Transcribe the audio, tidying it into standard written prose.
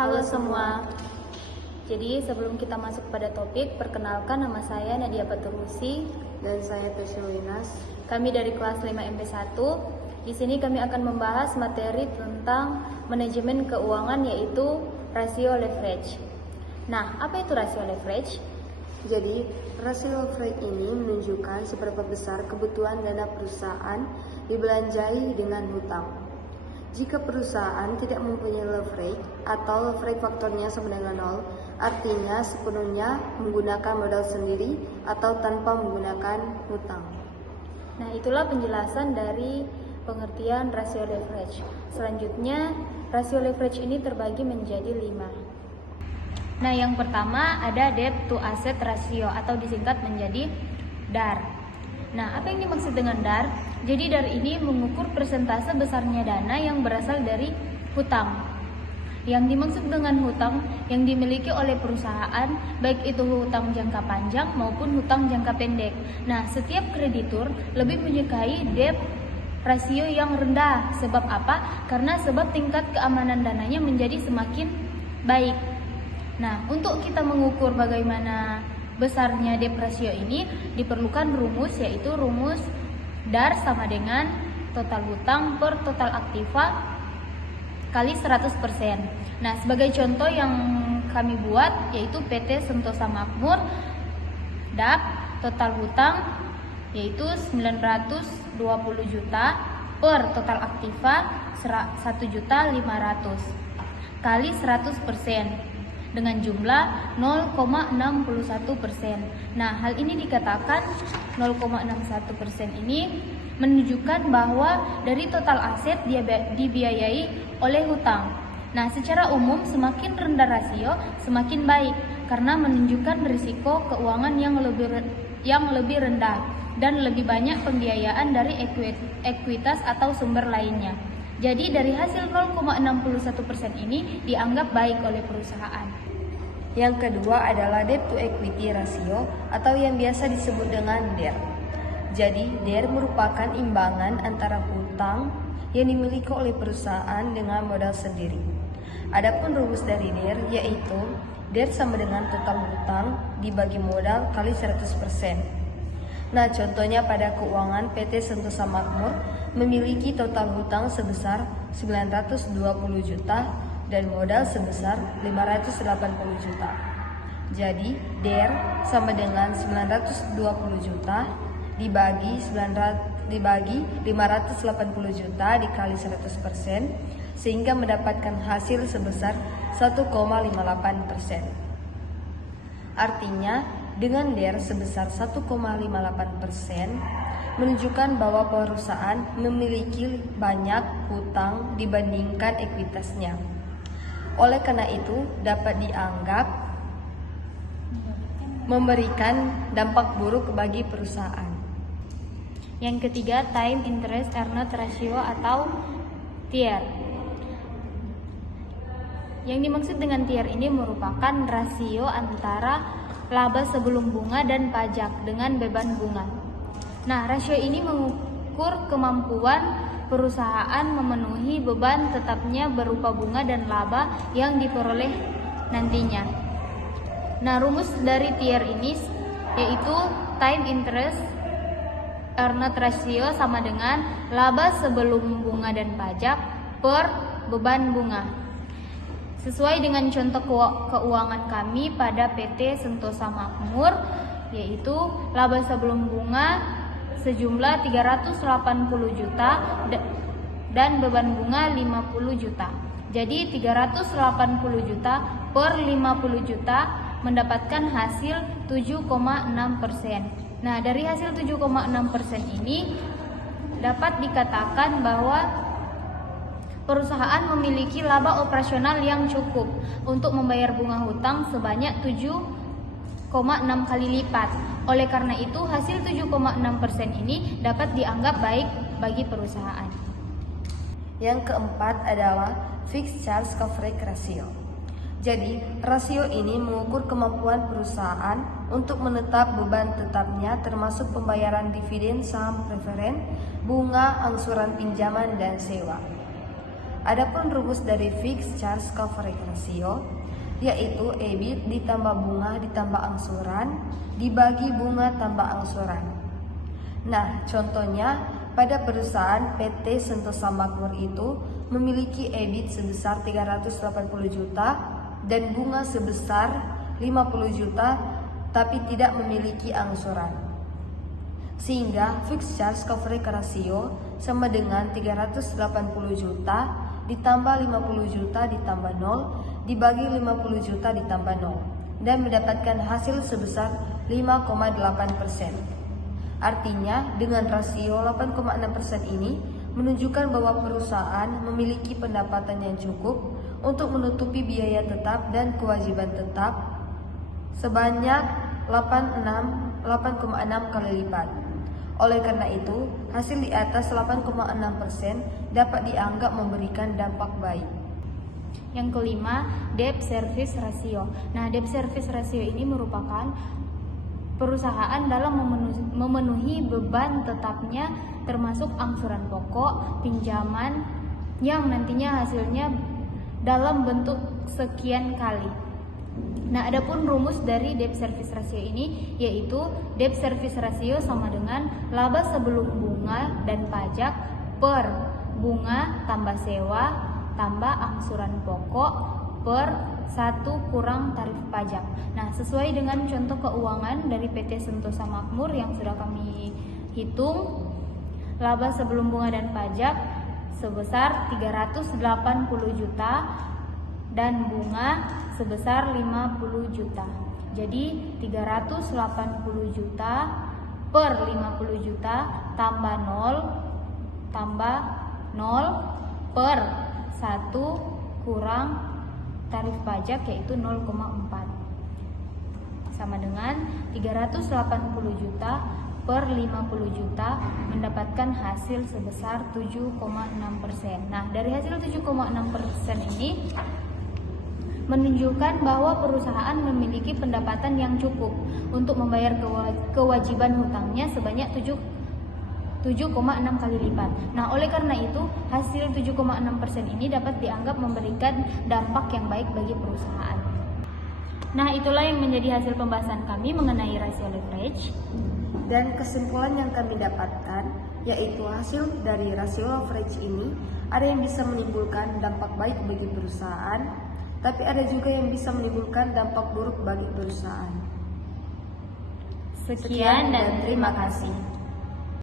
Halo semua. Jadi sebelum kita masuk pada topik, perkenalkan nama saya Nadia Paturusi Dan saya Teshulinas. Kami dari kelas 5 MP1. Di sini kami akan membahas materi tentang manajemen keuangan, yaitu rasio leverage. Nah, apa itu rasio leverage? Jadi, rasio leverage ini menunjukkan seberapa besar kebutuhan dana perusahaan dibelanjai dengan hutang. Jika perusahaan tidak mempunyai leverage atau leverage faktornya sama dengan 0, artinya sepenuhnya menggunakan modal sendiri atau tanpa menggunakan hutang. Nah, itulah penjelasan dari pengertian rasio leverage. Selanjutnya, rasio leverage ini terbagi menjadi 5. Nah, yang pertama ada debt to asset ratio atau disingkat menjadi DAR. Nah, apa yang dimaksud dengan DAR? Jadi DAR ini mengukur persentase besarnya dana yang berasal dari hutang. Yang dimaksud dengan hutang yang dimiliki oleh perusahaan, baik itu hutang jangka panjang maupun hutang jangka pendek. Nah, setiap kreditur lebih menyukai debt rasio yang rendah. Sebab apa? Karena sebab tingkat keamanan dananya menjadi semakin baik. Nah, untuk kita mengukur bagaimana besarnya debt ratio ini, diperlukan rumus, yaitu rumus DAR sama dengan total hutang per total aktiva kali 100%. Nah, sebagai contoh yang kami buat yaitu PT Sentosa Makmur, DAP total hutang yaitu 920 juta per total aktiva 1.500.000 kali 100% dengan jumlah 0,61%. Nah, hal ini dikatakan 0,61% ini menunjukkan bahwa dari total aset dia dibiayai oleh hutang. Nah, secara umum semakin rendah rasio semakin baik karena menunjukkan risiko keuangan yang lebih rendah dan lebih banyak pembiayaan dari ekuitas atau sumber lainnya. Jadi dari hasil 0,61% ini dianggap baik oleh perusahaan. Yang kedua adalah debt to equity ratio atau yang biasa disebut dengan DER. Jadi, DER merupakan imbangan antara hutang yang dimiliki oleh perusahaan dengan modal sendiri. Adapun rumus dari DER yaitu DER sama dengan total hutang dibagi modal kali 100%. Nah, contohnya pada keuangan PT Sentosa Makmur memiliki total hutang sebesar 920 juta dan modal sebesar 580 juta. Jadi, DER sama dengan 920 juta dibagi 580 juta dikali 100% sehingga mendapatkan hasil sebesar 1,58%. Artinya, dengan DER sebesar 1,58% menunjukkan bahwa perusahaan memiliki banyak hutang dibandingkan ekuitasnya. Oleh karena itu, dapat dianggap memberikan dampak buruk bagi perusahaan. Yang ketiga, time interest earned ratio atau TIR. Yang dimaksud dengan TIR ini merupakan rasio antara laba sebelum bunga dan pajak dengan beban bunga. Nah, rasio ini mengukur kemampuan perusahaan memenuhi beban tetapnya berupa bunga dan laba yang diperoleh nantinya. Nah, rumus dari TIR ini yaitu time interest earned ratio sama dengan laba sebelum bunga dan pajak per beban bunga. Sesuai dengan contoh keuangan kami pada PT Sentosa Makmur, yaitu laba sebelum bunga sejumlah 380 juta dan beban bunga 50 juta. Jadi 380 juta per 50 juta mendapatkan hasil 7,6%. Nah, dari hasil 7,6% ini dapat dikatakan bahwa perusahaan memiliki laba operasional yang cukup untuk membayar bunga hutang sebanyak 7,6 kali lipat. Oleh karena itu, hasil 7,6% ini dapat dianggap baik bagi perusahaan. Yang keempat adalah fixed charge coverage ratio. Jadi, rasio ini mengukur kemampuan perusahaan untuk menetap beban tetapnya termasuk pembayaran dividen saham preferen, bunga, angsuran pinjaman, dan sewa. Adapun rumus dari fixed charge coverage ratio yaitu EBIT ditambah bunga ditambah angsuran dibagi bunga tambah angsuran. Nah, contohnya pada perusahaan PT Sentosa Makmur itu memiliki EBIT sebesar 380 juta dan bunga sebesar 50 juta tapi tidak memiliki angsuran. Sehingga fixed charge coverage ratio sama dengan 380 juta ditambah 50 juta ditambah 0 dibagi 50 juta ditambah 0 dan mendapatkan hasil sebesar 5,8%. Artinya dengan rasio 8,6% ini menunjukkan bahwa perusahaan memiliki pendapatan yang cukup untuk menutupi biaya tetap dan kewajiban tetap sebanyak 8,6 kali lipat. Oleh karena itu, hasil di atas 8,6% dapat dianggap memberikan dampak baik. Yang kelima, debt service ratio. Nah, debt service ratio ini merupakan perusahaan dalam memenuhi beban tetapnya termasuk angsuran pokok, pinjaman yang nantinya hasilnya dalam bentuk sekian kali. Nah, adapun rumus dari debt service ratio ini yaitu debt service ratio sama dengan laba sebelum bunga dan pajak per bunga tambah sewa tambah angsuran pokok per 1 kurang tarif pajak. Nah, sesuai dengan contoh keuangan dari PT Sentosa Makmur yang sudah kami hitung, laba sebelum bunga dan pajak sebesar 380 juta dan bunga sebesar 50 juta. Jadi 380 juta per 50 juta tambah 0 per 1 kurang tarif pajak yaitu 0,4 sama dengan 380 juta per 50 juta mendapatkan hasil sebesar 7,6%. Nah, dari hasil 7,6% ini menunjukkan bahwa perusahaan memiliki pendapatan yang cukup untuk membayar kewajiban hutangnya sebanyak 7,6 kali lipat. Nah, oleh karena itu, hasil 7,6% ini dapat dianggap memberikan dampak yang baik bagi perusahaan. Nah, itulah yang menjadi hasil pembahasan kami mengenai rasio leverage. Dan kesimpulan yang kami dapatkan yaitu hasil dari rasio leverage ini ada yang bisa menimbulkan dampak baik bagi perusahaan, tapi ada juga yang bisa menimbulkan dampak buruk bagi perusahaan. Sekian dan terima kasih.